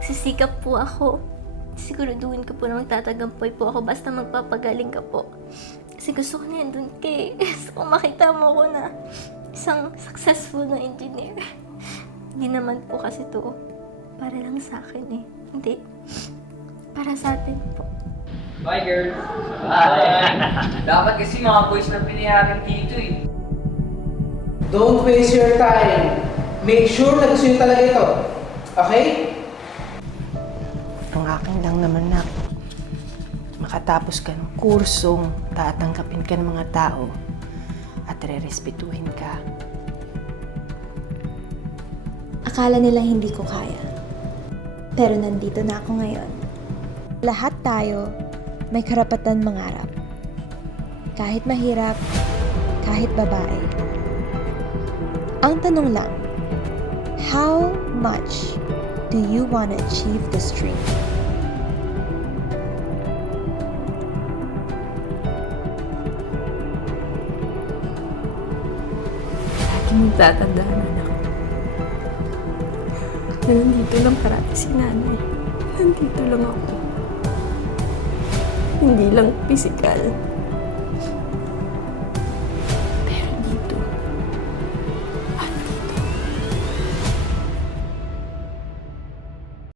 Sisikap po ako. Siguraduhin ko po na magtatagumpay po ako basta magpapagaling ka po. Kasi gusto ko na yan dun kay. Gusto ko makita mo ko na isang successful na engineer. Hindi naman po kasi to para lang sa akin eh. Hindi. Para sa atin po. Bye, girls. Bye. Dapat kasi mga boys na pinayaran dito eh. Don't waste your time. Make sure na gusto nyo talaga ito. Okay? Ang akin lang naman na makatapos ka ng kursong tatanggapin ka ng mga tao at rerespetuhin ka. Akala nila hindi ko kaya. Pero nandito na ako ngayon. Lahat tayo may karapatan mangarap. Kahit mahirap, kahit babae. Ang tanong lang, how much do you want to achieve this dream? Lagi mong tatandaan, anak. Na nandito lang parati si nanay. Nandito lang ako. Hindi lang physical.